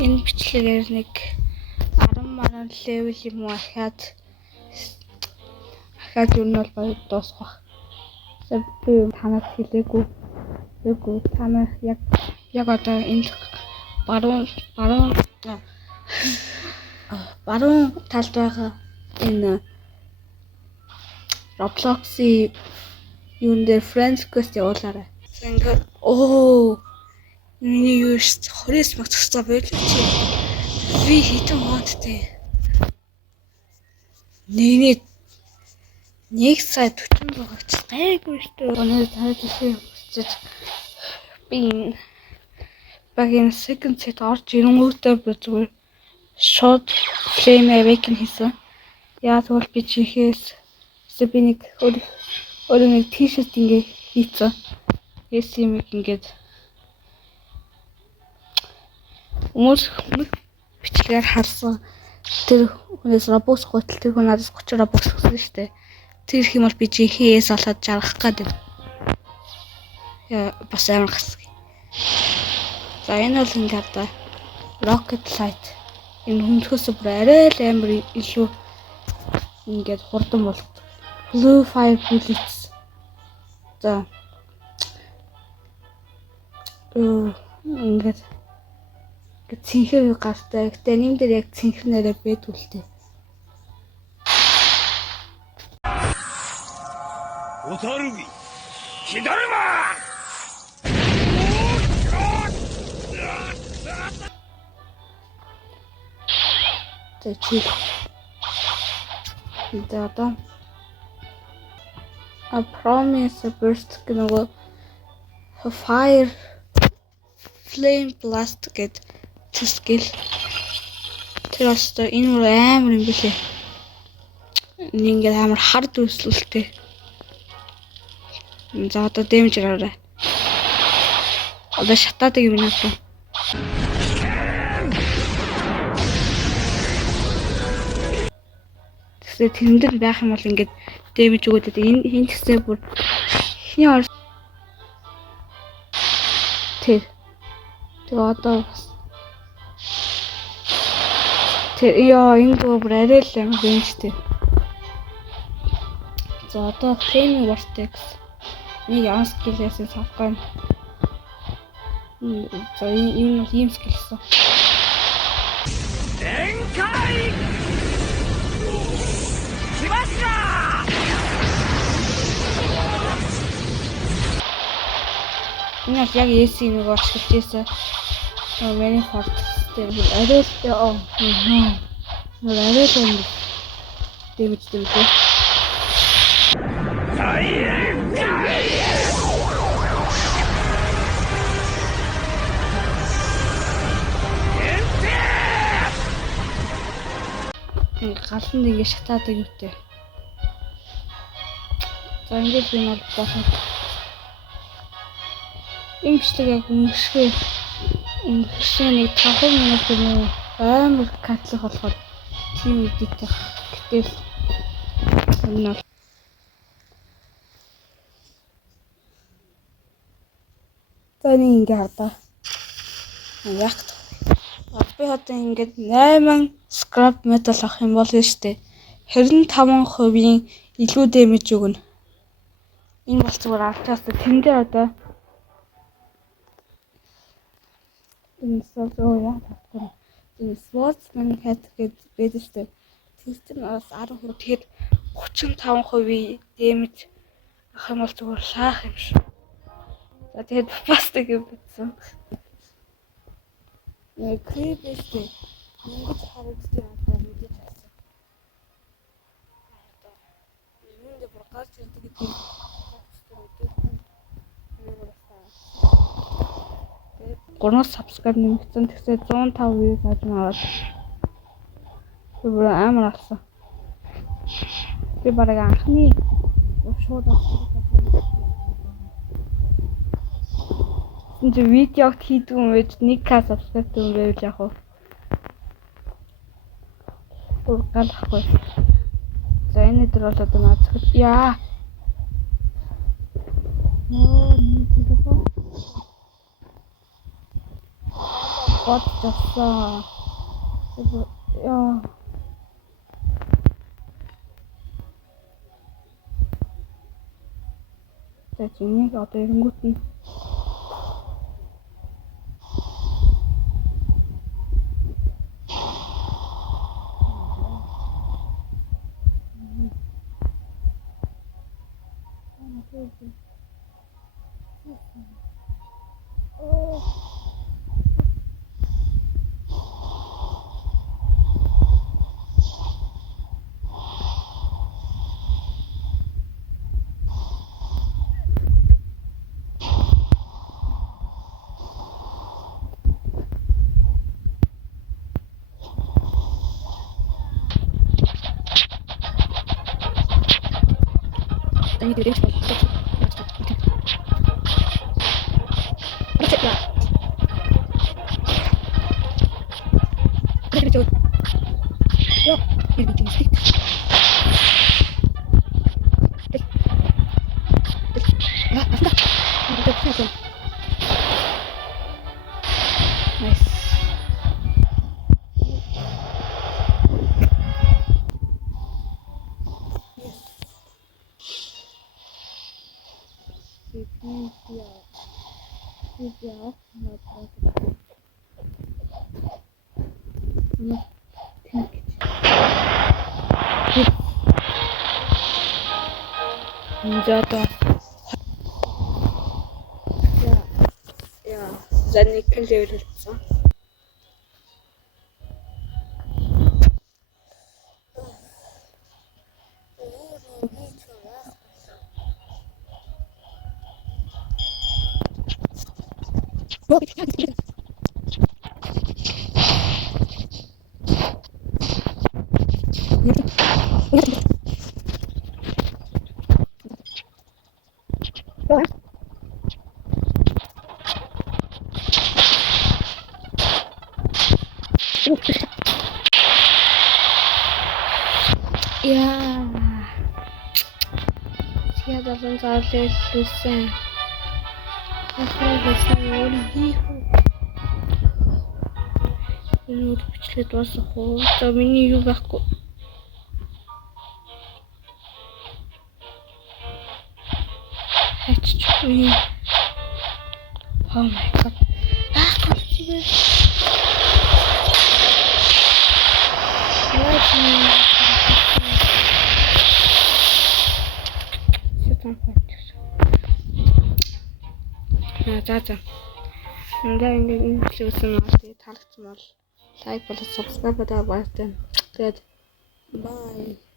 Энэ бичлэгээр нэг 10 левел юм уу ахаад юу нь бол баяр дуусгах. Би танад хэлээгүй. Танаа яг одоо энэ баруун талд байгаа энэ Roblox-ийн юун дээр Friends Quest явуулаарай. Ингээд миний юу 29 мянга цогцоо байлаа чи. Би хитэн хоодтэй. Нэг сая 40 байгаач гайгүй шүү. Өнөө таадсан үсэж би багийн second set орж ирэнгүүтээ би зүгээр short flame awaken хийсэн. Яа тэгвэл би чихээс би нэг өөр нэг t-shirt ингээ хийцэн. SM ингээд хүмүүс бичлэгээр харсан тэр хүнээс Robux гутал тэр хүн надаас 30 Robux өгсөн шүү дээ. Тэр их юм бол би жихээс олоод жаргах гэдэг. Яа бас амар гасгий. За энэ бол ингээд да Rocket Light. Энэ хүндрээс бүр арай л амар илүү ингээд хурдан болт. Blue Fire Bullets. За ингээд цэнхэр гартай. Гэтэ нэм дээр яг цэнхэр нэрээ бэдгүй л дээ. Утаруги. Хидарма. Тэчил. Одоо I promise a burst нөгөө fire flame blast гэд тэсгэл тэр өстө энэ мөр амар юм билээ. Ингээд амар хард үслэлтэй. За одоо дэмж гараарай. Одоо шатаадаг юм надад. Тэгсээ тэрэнд байх юм бол ингээд дэмж өгөөд энэ хин тэгсээ бүр хин ор тэр одоо тэр энэ бүр арай л юм бэнжтэй. За одоо Flame Vortex нэг ян скиллээс авах юм. За энэ юм скиллсэн. Денкай! Кимашра! Энэ яг EC нэг ашиглаж ийсэн. Very fast дээр арай л арай л дэмж дэмжээ. Галан нэг шатаадаг юутэй. За ингээд би бол болсон. Ийм бичлэг яг өнгөшгөө нэг 5 минут юм амар катлах болохоор тийм үдийтэй. Гэтэл энэ бол таны ингээ хардаа. Яг би одоо ингээд 8 scrap metal авах юм бол штэ 25% илүү дэмэж өгнө. Энэ бол зүгээр автаас тэндээ одоо энэ sportsman hat гэдэг байдаг штэ. Тэр нас 10%. Тэгэхээр 35% дэмэж авах юм бол зүгээр шаах юм шиг. За тэгээд пластик юм битсэн. Нэг крипэстэй ингэж харагддаг одоо мэдээж харсан. Юунд бүр гарч ирдэг гэдэг юм. Гурван subscribe нэмэгдсэн. Тэгсээ 105 view гэж аваад. Бүр амар алсан. Би бараг анхны шууд энэ видеог хийдэг юм байж 1k subscribe юм байвал яг уу. Ургалахгүй. За энэ дээр бол одоо наацгал. Яа. Нөө нэг телефон. бодож авсан. Яа. За энийг одоо эрэнгүүт нь Tanya diri ko. Check that. Yo, ini stick. Ya, sudah. Nice. За нэг левел болсон. Яа. Сега долоон заалал лүсэн. Ахаагаасан өөрийн энэ бичлэг дуусах уу? За миний юу байхгүй. Хаччихгүй. Oh my god. Чигээр. За. Ингээ энэ бичлэгсэн маа таалагдсан бол лайк болон subscribe-аа баяртай. Тэгээд bye.